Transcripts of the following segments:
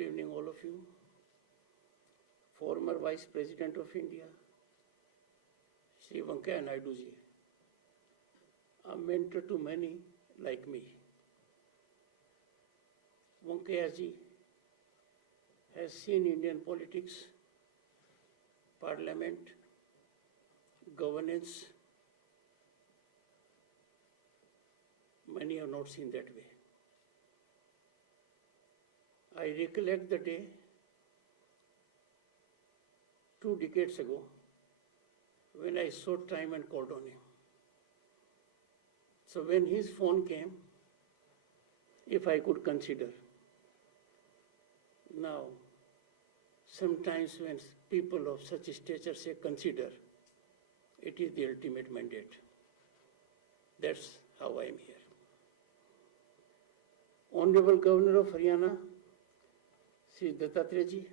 Good evening, all of you. Former Vice President of India, Shri Venkaiah Naidu ji, a mentor to many like me. Venkaiah ji has seen Indian politics, Parliament, governance. Many have not seen that way. I recollect the day 2 decades ago when I sought time and called on him. So when his phone came, if I could consider. Now, sometimes when people of such stature say consider, it is the ultimate mandate. That's how I am here. Honorable Governor of Haryana, Sri Dattatreya ji,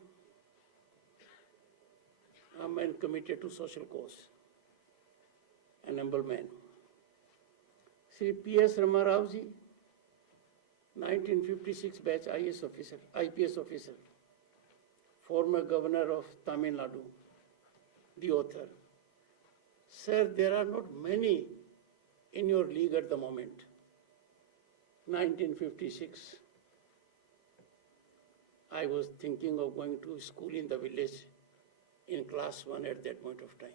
a man committed to social cause, an humble man. Sri P.S. Ramarao ji, 1956 batch IPS officer, former governor of Tamil Nadu, the author. Sir, there are not many in your league at the moment. 1956. I was thinking of going to school in the village in class 1 at that point of time.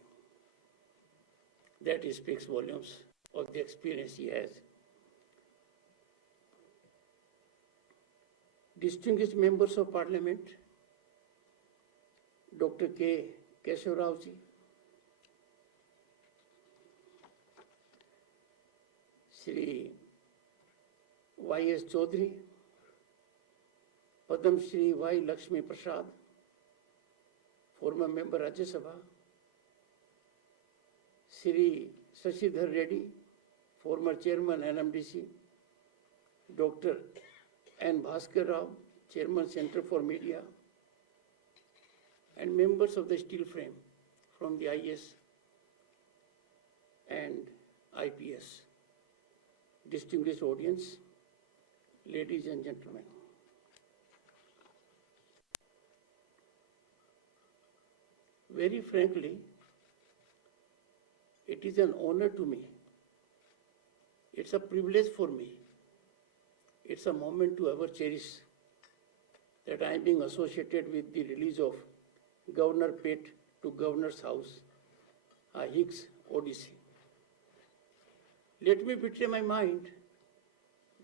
That speaks volumes of the experience he has. Distinguished members of Parliament, Dr. K. Keshav Rao ji, Shri Y.S. Chaudhary, Padam Shri Y. Lakshmi Prasad, former member Rajya Sabha, Shri Shashidhar Reddy, former chairman NMDC, Dr. N. Bhaskar Rao, chairman Center for Media, and members of the steel frame from the IS and IPS. Distinguished audience, ladies and gentlemen. Very frankly, it is an honor to me. It's a privilege for me. It's a moment to ever cherish that I am being associated with the release of Governor Pet to Governor's House, a Hicks Odyssey. Let me betray my mind.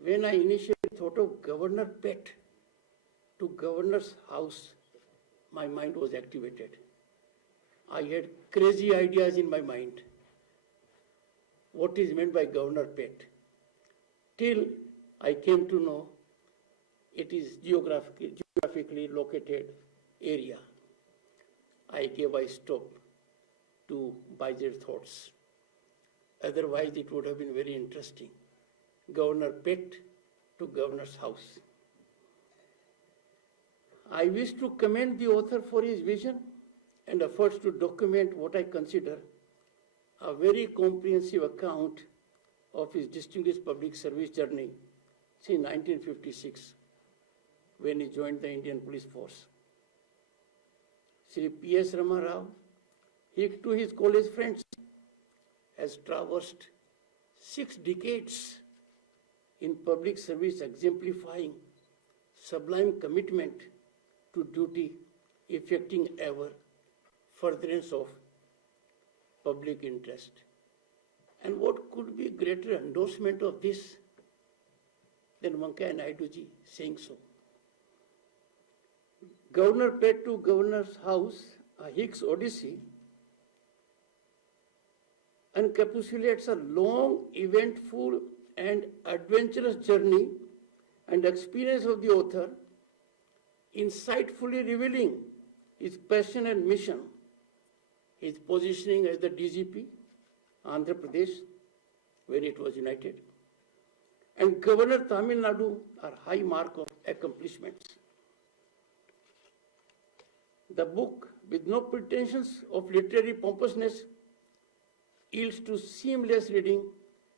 When I initially thought of Governor Pet to Governor's House, my mind was activated. I had crazy ideas in my mind. What is meant by Governor Pet? Till I came to know it is geographically located area. I gave a stop to Baijer's thoughts. Otherwise, it would have been very interesting. Governor Pet to Governor's House. I wish to commend the author for his vision and efforts to document what I consider a very comprehensive account of his distinguished public service journey since 1956, when he joined the Indian Police Force. Shri P.S. Ramarao, he to his college friends, has traversed 6 decades in public service, exemplifying sublime commitment to duty, effecting ever furtherance of public interest. And what could be greater endorsement of this than Venkaiah Naidu ji saying so? Governor Pet to Governor's House, a Hicks Odyssey, encapsulates a long, eventful, and adventurous journey and experience of the author, insightfully revealing his passion and mission, his positioning as the DGP, Andhra Pradesh, when it was united, and Governor Tamil Nadu are high mark of accomplishments. The book, with no pretensions of literary pompousness, yields to seamless reading,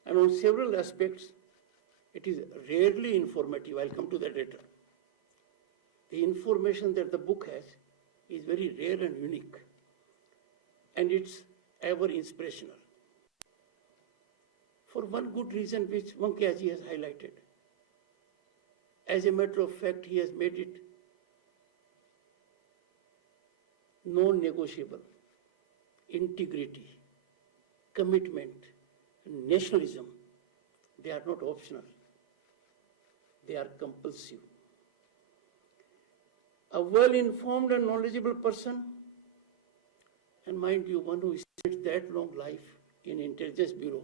and on several aspects, it is rarely informative. I'll come to that later. the information that the book has is very rare and unique, and it's ever inspirational. For one good reason which Vankiaji has highlighted. As a matter of fact, he has made it non-negotiable. Integrity, commitment, nationalism, they are not optional. They are compulsive. A well-informed and knowledgeable person, and mind you, one who spent that long life in intelligence bureau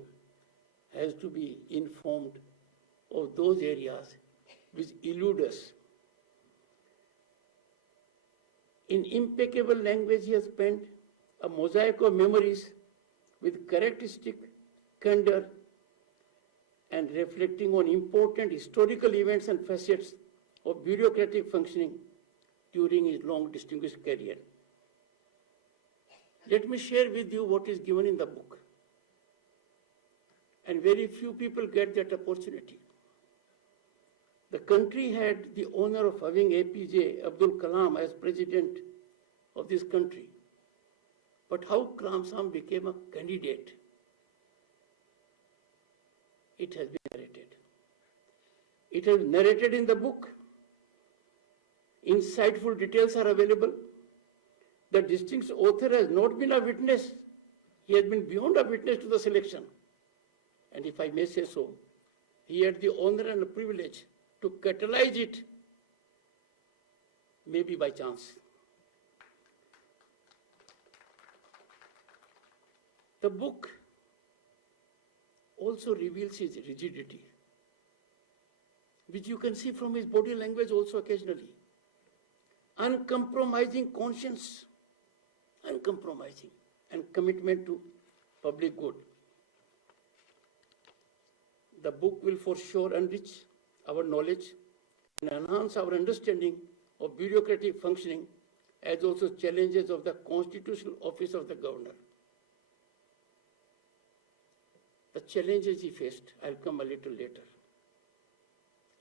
has to be informed of those areas which elude us. In impeccable language, he has penned a mosaic of memories with characteristic candor and reflecting on important historical events and facets of bureaucratic functioning during his long distinguished career. Let me share with you what is given in the book. And very few people get that opportunity. The country had the honor of having APJ Abdul Kalam as president of this country. But how Kalam Sam became a candidate, it has been narrated. It is narrated in the book. Insightful details are available. The distinguished author has not been a witness. He has been beyond a witness to the selection. And if I may say so, he had the honor and the privilege to catalyze it, maybe by chance. The book also reveals his rigidity, which you can see from his body language also occasionally. Uncompromising conscience, uncompromising, and commitment to public good. The book will for sure enrich our knowledge and enhance our understanding of bureaucratic functioning, as also challenges of the constitutional office of the governor. The challenges he faced, I'll come a little later.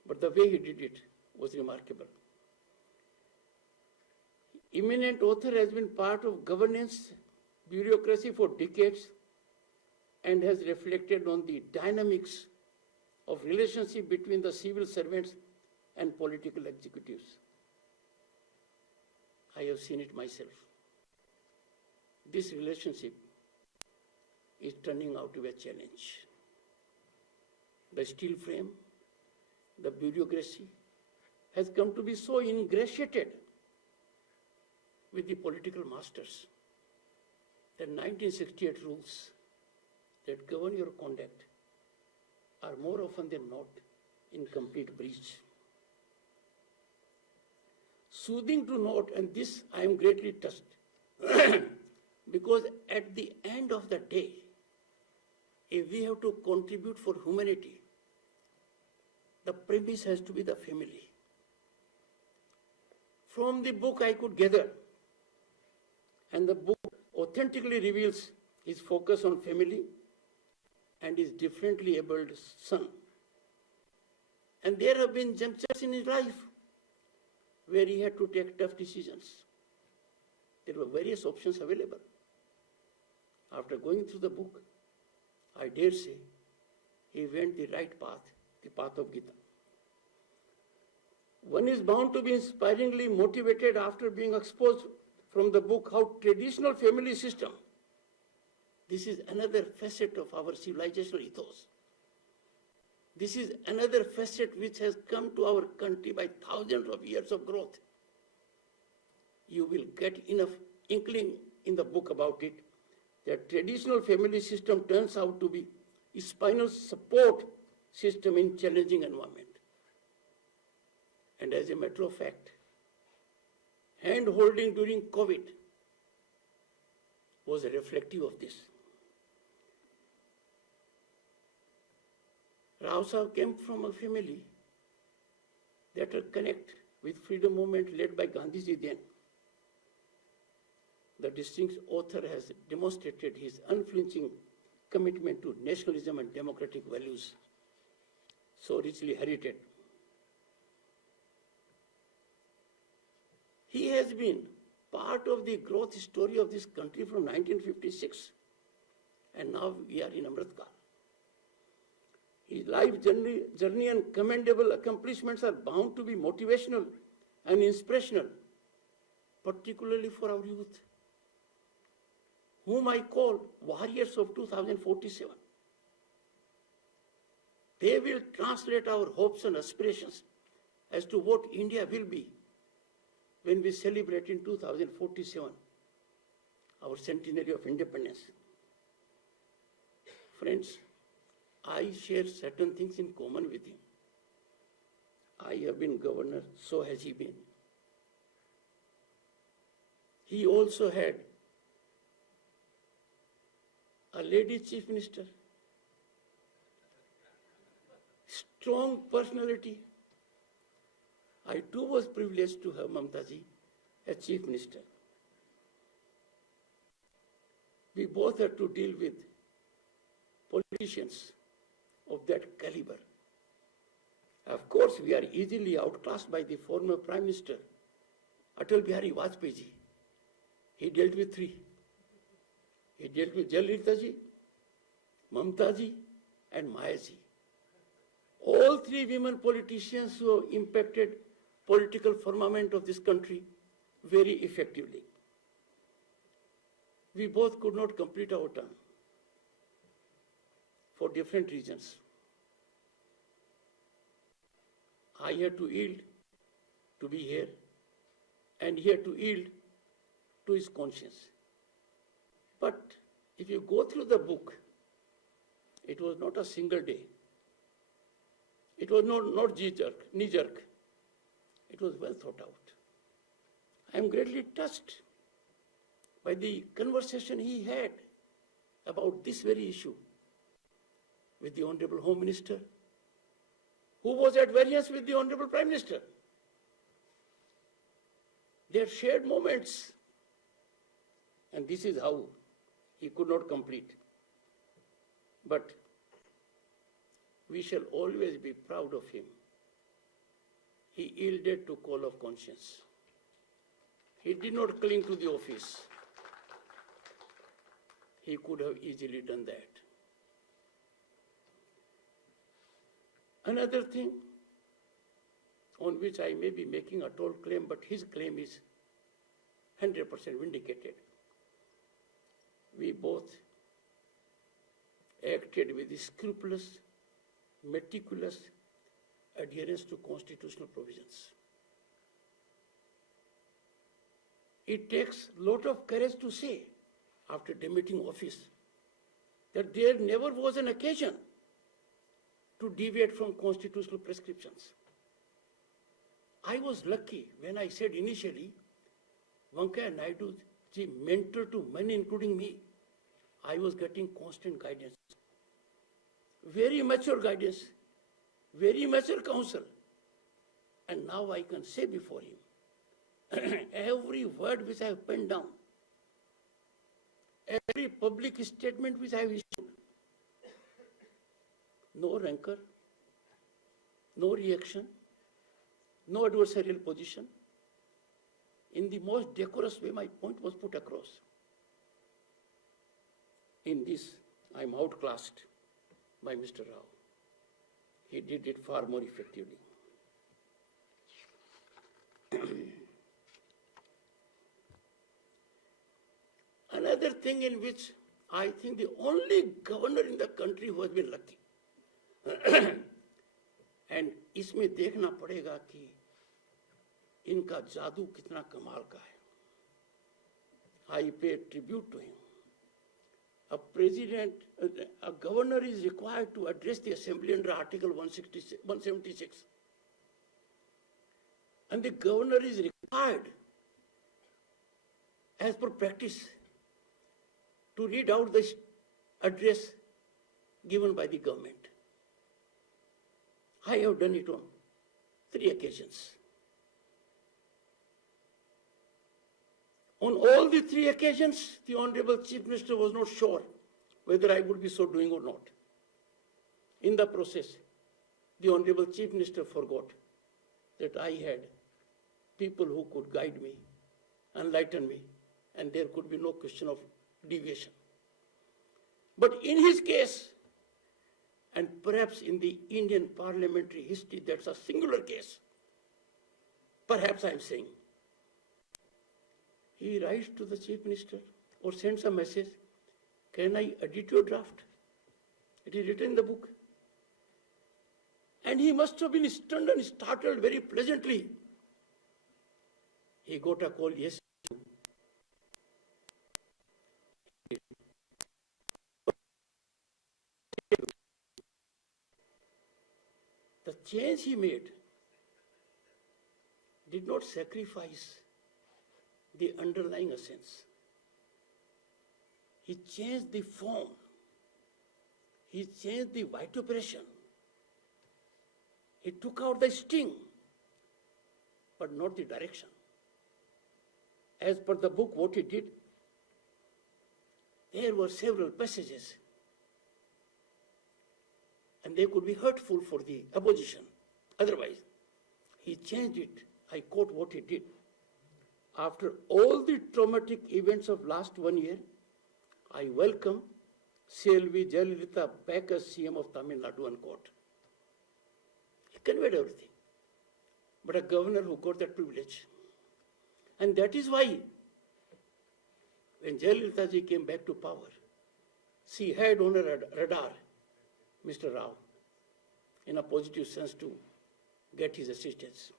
But the way he did it was remarkable. Eminent author has been part of governance, bureaucracy for decades and has reflected on the dynamics of relationship between the civil servants and political executives. I have seen it myself. This relationship is turning out to be a challenge. The steel frame, the bureaucracy, has come to be so ingratiated with the political masters that 1968 rules that govern your conduct are more often than not in complete breach. Soothing to note, and this I am greatly touched, because at the end of the day, if we have to contribute for humanity, the premise has to be the family. From the book I could gather, and the book authentically reveals his focus on family and his differently abled son. And there have been junctures in his life where he had to take tough decisions. There were various options available. After going through the book, I dare say he went the right path, the path of Gita. One is bound to be inspiringly motivated after being exposed from the book how traditional family system, this is another facet of our civilizational ethos. This is another facet which has come to our country by thousands of years of growth. You will get enough inkling in the book about it, that traditional family system turns out to be a spinal support system in challenging environment. And as a matter of fact, hand-holding during COVID was reflective of this. Rao Sahib came from a family that are connect with freedom movement led by Gandhiji then. The distinguished author has demonstrated his unflinching commitment to nationalism and democratic values, so richly herited. He has been part of the growth story of this country from 1956, and now we are in Amritkal. His life journey and commendable accomplishments are bound to be motivational and inspirational, particularly for our youth, whom I call warriors of 2047. They will translate our hopes and aspirations as to what India will be when we celebrate in 2047 our centenary of independence. Friends, I share certain things in common with him. I have been governor, so has he been. He also had a lady chief minister, strong personality. I too was privileged to have Mamtaji as chief minister. We both had to deal with politicians of that caliber. Of course, we are easily outclassed by the former Prime Minister, Atal Bihari Vajpayee ji. He dealt with three. He dealt with Jayalalitha ji, Mamta ji, and Maya ji. All three women politicians who have impacted political firmament of this country very effectively. We both could not complete our term for different reasons. I had to yield to be here, and he had to yield to his conscience. But if you go through the book, it was not a single day. It was not knee-jerk. It was well thought out. I am greatly touched by the conversation he had about this very issue with the Honorable Home Minister, who was at variance with the Honorable Prime Minister. They had shared moments, and this is how he could not complete. But we shall always be proud of him. He yielded to call of conscience. He did not cling to the office. He could have easily done that. Another thing on which I may be making a tall claim, but his claim is 100% vindicated. We both acted with scrupulous, meticulous adherence to constitutional provisions. It takes a lot of courage to say, after demitting office, that there never was an occasion to deviate from constitutional prescriptions. I was lucky when I said initially, Venkaiah Naidu ji, mentor to many, including me, I was getting constant guidance. Very mature guidance, very mature counsel. And now I can say before him, every word which I have penned down, every public statement which I have issued, no rancor, no reaction, no adversarial position. In the most decorous way, my point was put across. In this, I am outclassed by Mr. Rao. He did it far more effectively. Another thing in which I think the only governor in the country who has been lucky, and इसमें देखना पड़ेगा कि इनका जादू कितना कमाल का है. I pay tribute to him. A governor is required to address the assembly under Article 176. And the governor is required, as per practice, to read out the address given by the government. I have done it on 3 occasions. On all the 3 occasions, the Honorable Chief Minister was not sure whether I would be so doing or not. In the process, the Honorable Chief Minister forgot that I had people who could guide me enlighten me, and there could be no question of deviation. But in his case, and perhaps in the Indian parliamentary history, that's a singular case, perhaps I'm saying, he writes to the chief minister or sends a message, can I edit your draft? It is written in the book. And he must have been stunned and startled very pleasantly. He got a call, yes. The change he made did not sacrifice the underlying essence. He changed the form. He changed the vituperation. He took out the sting, but not the direction. As per the book, what he did, there were several passages, and they could be hurtful for the opposition. Otherwise, he changed it. I quote what he did. After all the traumatic events of last 1 year, I welcome Selvi Jayalalitha back as CM of Tamil Nadu, unquote. He conveyed everything. But a governor who got that privilege. And that is why, when Jayalalitha ji came back to power, she had on her radar Mr. Rao in a positive sense to get his assistance.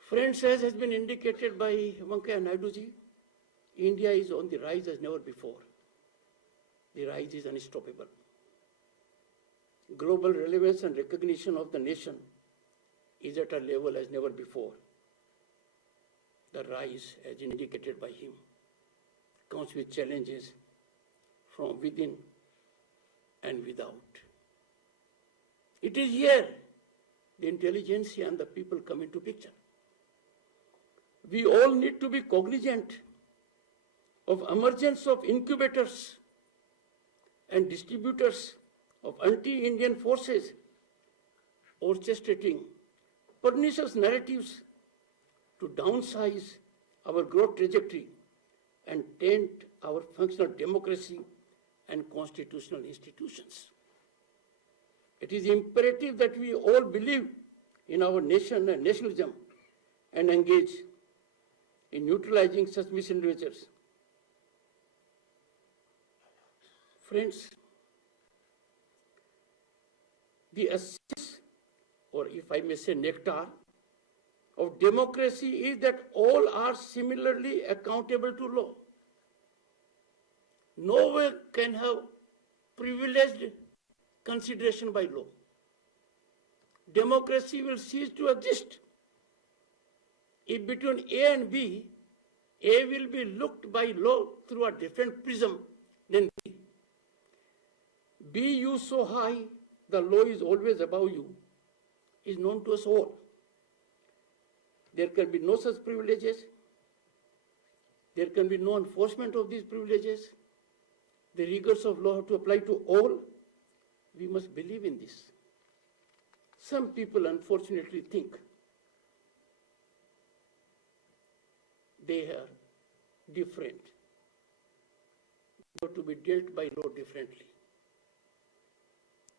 Friends, as has been indicated by Venkaiah Naidu ji, India is on the rise as never before. The rise is unstoppable. Global relevance and recognition of the nation is at a level as never before. The rise, as indicated by him, comes with challenges from within and without. It is here the intelligentsia and the people come into picture. We all need to be cognizant of emergence of incubators and distributors of anti-Indian forces orchestrating pernicious narratives to downsize our growth trajectory and taint our functional democracy and constitutional institutions. It is imperative that we all believe in our nation and nationalism and engage in neutralizing such misinterpreters. Friends, the essence, or if I may say nectar, of democracy is that all are similarly accountable to law. No one can have privileged consideration by law. Democracy will cease to exist if between A and B, A will be looked by law through a different prism than B. Be you so high, the law is always above you, is known to us all. There can be no such privileges. There can be no enforcement of these privileges. The rigors of law have to apply to all. We must believe in this. Some people unfortunately think they are different, but to be dealt by law differently.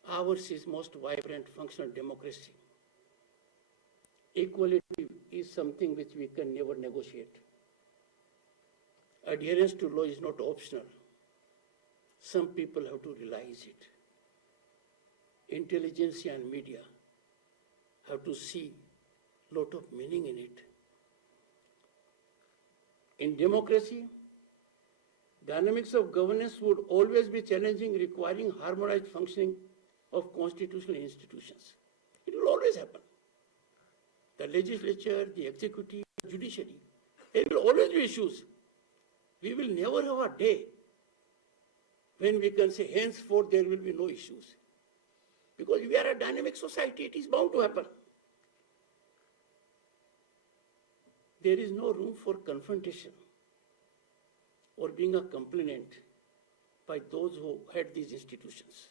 Ours is most vibrant functional democracy. Equality is something which we can never negotiate. Adherence to law is not optional. Some people have to realize it. Intelligentsia and media have to see a lot of meaning in it. In democracy, dynamics of governance would always be challenging, requiring harmonized functioning of constitutional institutions. It will always happen. The legislature, the executive, the judiciary, there will always be issues. We will never have a day when we can say henceforth there will be no issues. Because we are a dynamic society, it is bound to happen. There is no room for confrontation or being a complainant by those who head these institutions.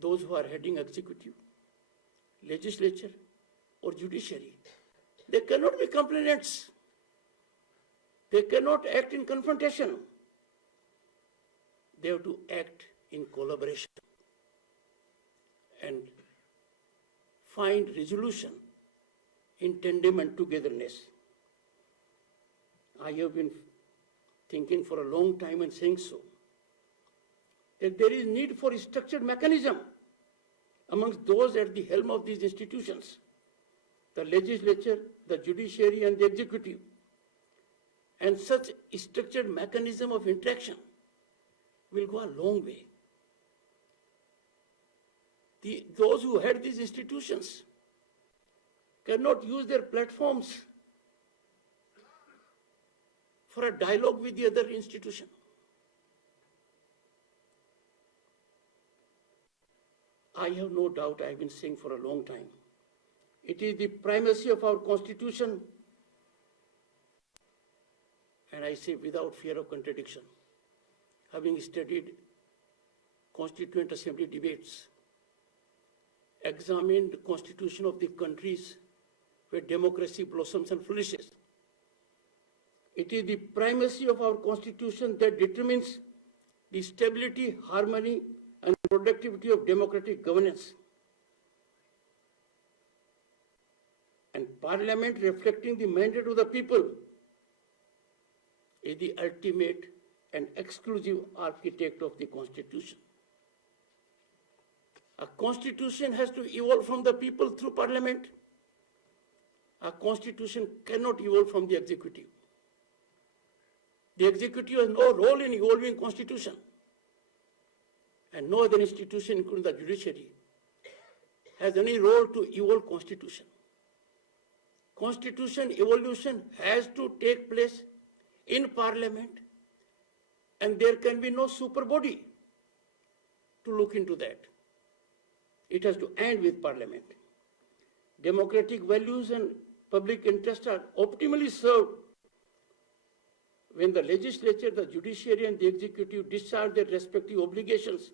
Those who are heading executive, legislature, or judiciary They cannot be complainants. They cannot act in confrontation. They have to act in collaboration and find resolution in tandem and togetherness. I have been thinking for a long time and saying so, that there is need for a structured mechanism amongst those at the helm of these institutions, the legislature, the judiciary, and the executive. And such a structured mechanism of interaction will go a long way. Those who head these institutions cannot use their platforms for a dialogue with the other institution. I have no doubt, I have been saying for a long time, it is the primacy of our Constitution, and I say without fear of contradiction, having studied Constituent Assembly debates, examined the constitution of the countries where democracy blossoms and flourishes. It is the primacy of our Constitution that determines the stability, harmony, and productivity of democratic governance. And Parliament, reflecting the mandate of the people, is the ultimate and exclusive architect of the Constitution. A Constitution has to evolve from the people through Parliament. A Constitution cannot evolve from the executive. The executive has no role in evolving Constitution, and no other institution, including the judiciary, has any role to evolve Constitution. Constitution evolution has to take place in Parliament, and there can be no super body to look into that. It has to end with Parliament. Democratic values and public interest are optimally served when the legislature, the judiciary, and the executive discharge their respective obligations,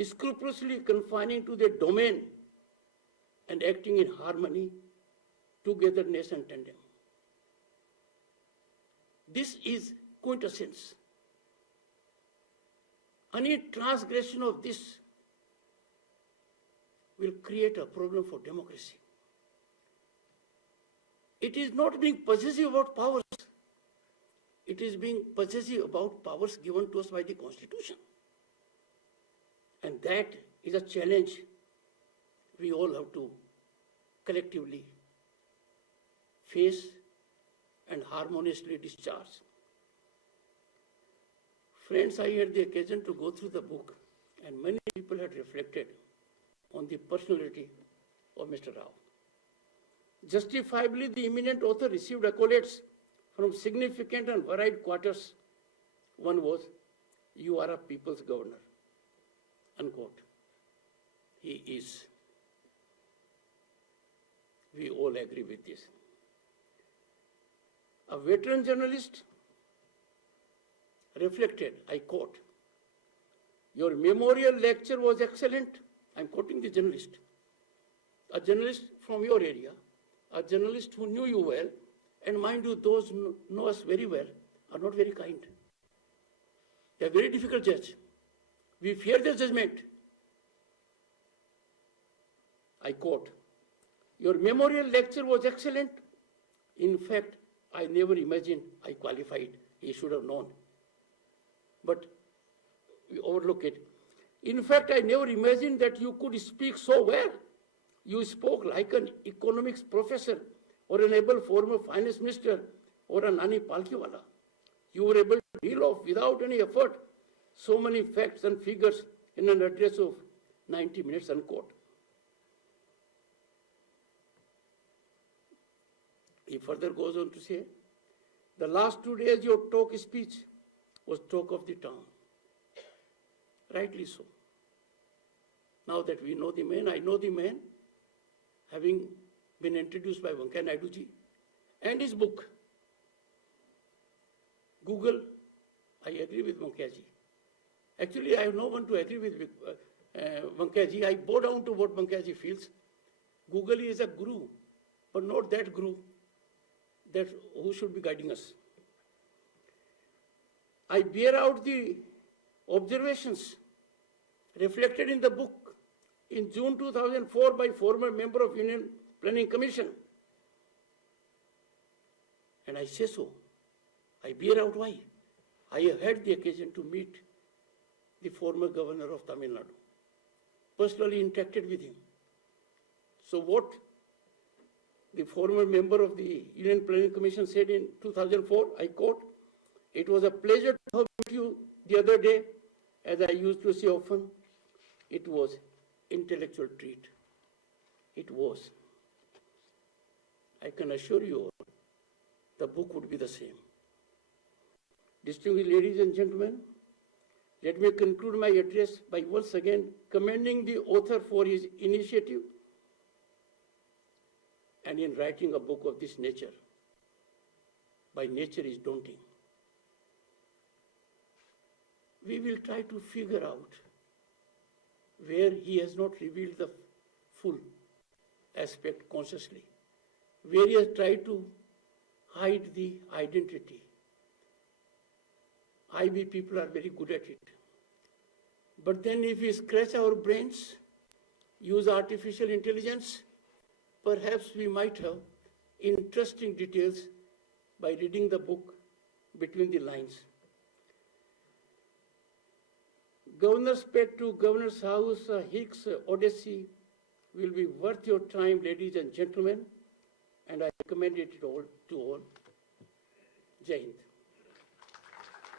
scrupulously confining to their domain and acting in harmony, togetherness, and tandem. This is quintessence. Any transgression of this will create a problem for democracy. It is not being possessive about powers. It is being possessive about powers given to us by the Constitution. And that is a challenge we all have to collectively face and harmoniously discharge. Friends, I had the occasion to go through the book, and many people had reflected on the personality of Mr. Rao. Justifiably, the eminent author received accolades from significant and varied quarters. One was, "You are a people's governor," unquote. He is. We all agree with this. A veteran journalist reflected, I quote, "Your memorial lecture was excellent." I'm quoting the journalist. A journalist from your area, a journalist who knew you well, and mind you, those who know us very well are not very kind. They are very difficult judge. We fear their judgment. I quote, "Your memorial lecture was excellent. In fact, I never imagined I qualified. He should have known. But we overlook it. In fact, I never imagined that you could speak so well. You spoke like an economics professor or an able former finance minister or a Nani Palkiwala. You were able to reel off without any effort so many facts and figures in an address of 90 minutes, unquote." He further goes on to say, "The last 2 days your speech was talk of the town." Rightly so. Now that we know the man, I know the man, having been introduced by Venkaiah Naidu ji, and his book. Google, I agree with Venkaiah ji. Actually, I have no one to agree with Venkaiah ji. I bow down to what Venkaiah ji feels. Google is a guru but not that group that who should be guiding us. I bear out the observations reflected in the book in June 2004 by former member of Union Planning Commission. And I say so. I bear out why. I have had the occasion to meet the former governor of Tamil Nadu, personally interacted with him. So what the former member of the Union Planning Commission said in 2004, I quote, "It was a pleasure to have met you the other day, as I used to say often. It was intellectual treat." It was. I can assure you all, the book would be the same. Distinguished ladies and gentlemen, let me conclude my address by once again commending the author for his initiative and in writing a book of this nature. By nature is daunting. We will try to figure out where he has not revealed the full aspect consciously, where he has tried to hide the identity. IB people are very good at it. But then if we scratch our brains, use artificial intelligence, perhaps we might have interesting details by reading the book between the lines. Governor's Pet to Governor's House, Hicks Odyssey will be worth your time, ladies and gentlemen, and I recommend it all to all. Jai Hind.